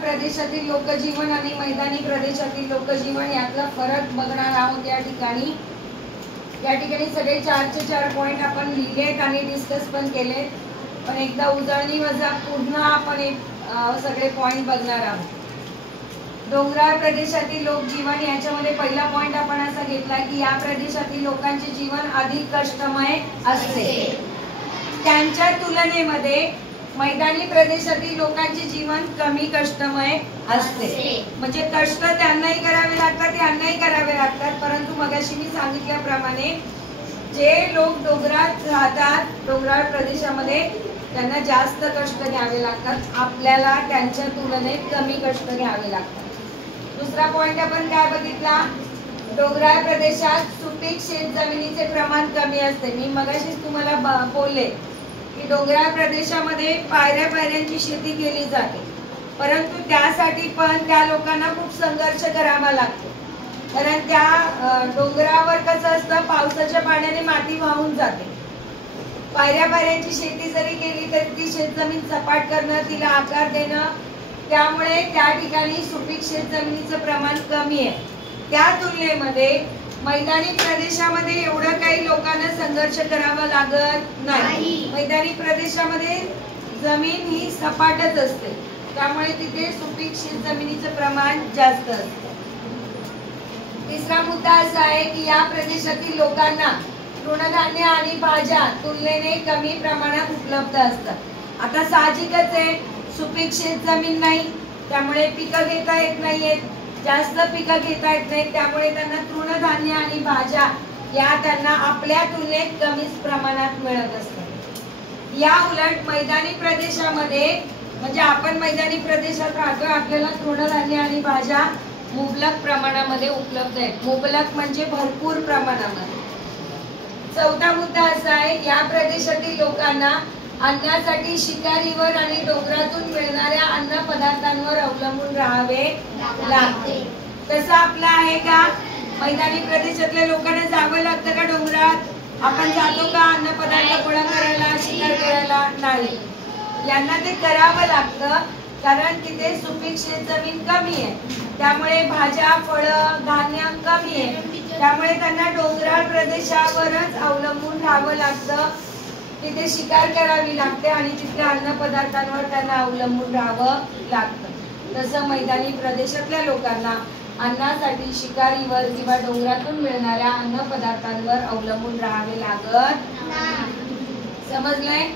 प्रदेशातील लोकजीवन आणि मैदानी प्रदेशातील लोकजीवन यातला फरक बघणार आहोत या ठिकाणी सगळे 4चे 4 पॉइंट आपण लिहिलेत आणि डिस्कस पण केलेत, पण एकदा उजळणी वजा पुन्हा आपण सगळे पॉइंट बघणार आहोत. डोंगराळ प्रदेशातील लोकजीवन याच्यामध्ये पहिला पॉइंट आपण असा घेतला की या प्रदेशातील लोकांचे जीवन अधिक कष्टमय असते. त्यांच्या तुलनेमध्ये मैदानी प्रदेशातील लोकांचे जीवन कमी कष्टमय असते. म्हणजे कष्ट त्यांनाही करावे लागतात, परंतु मगाशी मी सांगितल्याप्रमाणे जे लोक डोंगरात राहतात, डोंगराळ प्रदेशामध्ये, त्यांना जास्त कष्ट घ्यावे लागतात. आपल्याला त्यांच्या तुलनेत कमी कष्ट घ्यावे लागतात. दुसरा पॉइंट आपण काय बघितला, डोंगराळ प्रदेशात सुपीक शेत जमिनीचे प्रमाण कमी असते. मी मगाशीच तुम्हाला बोलले की डोंगराळ प्रदेशामध्ये पायऱ्यांची शेती केली जाते, परंतु त्यासाठी पण त्या लोकांना खूप संघर्ष करावा लागतो. कारण त्या डोंगरावर कसं असतं, पावसाच्या पाण्याने माती वाहून जाते. पायऱ्यांची शेती जरी केली तरी ती शेतजमीन सपाट करणं, तिला आकार देणं, त्यामुळे त्या ठिकाणी सुपीक शेतजमिनीचं प्रमाण कमी आहे. त्या तुलनेमध्ये मैदानी प्रदेशामध्ये एवढं काही लोकांना संघर्ष करावा लागत नाही. मैदानी प्रदेशामध्ये जमीन ही सपाटच असते, त्यामुळे तिथे सुपीक शेतजमिनीचं प्रमाण जास्त असतं. तिसरा मुद्दा असा आहे की या प्रदेशातील लोकांना तृणधान्य आणि भाज्या तुलनेने कमी प्रमाणात उपलब्ध असतात. आता साहजिकच आहे, सुपीक शेतजमीन नाही, त्यामुळे पिकं घेता येत नाहीयेत, जास्त पिकं घेता येत नाहीत, त्यामुळे त्यांना तृणधान्य आणि भाज्या या त्यांना आपल्या तुलनेत कमीच प्रमाणात मिळत असतात. या उलट मैदानी प्रदेशामध्ये, म्हणजे आपण मैदानी प्रदेशात राहतोय, आपल्याला तृणधान्य आणि भाज्या मुबलक प्रमाणामध्ये उपलब्ध आहेत. मुबलक म्हणजे भरपूर प्रमाणामध्ये. चौथा मुद्दा असा आहे, या प्रदेशातील लोकांना अन्नासाठी शिकारीवर आणि डोंगरातून मिळणाऱ्या अन्न पदार्थांवर अवलंबून राहावे लागते. तसं आपलं आहे का? मैदानी प्रदेशातल्या लोकांना जावं लागतं का डोंगरात? आपण जातो का अन्न पदार्थ गोळा करायला, शिकार करायला? नाही. यांना ते करावं लागतं, कारण तिथे सुपीक शेतजमीन कमी आहे, त्यामुळे भाज्या, फळं, धान्य कमी आहे, त्यामुळे त्यांना डोंगराळ प्रदेशावरच अवलंबून राहावं लागतं. तिथे शिकार करावी लागते आणि तिथल्या अन्न पदार्थांवर त्यांना अवलंबून राहावं लागतं. तसं मैदानी प्रदेशातल्या लोकांना अन्नासाठी शिकारीवर किंवा डोंगरातून मिळणाऱ्या अन्न पदार्थांवर अवलंबून राहावे लागत. समजलंय?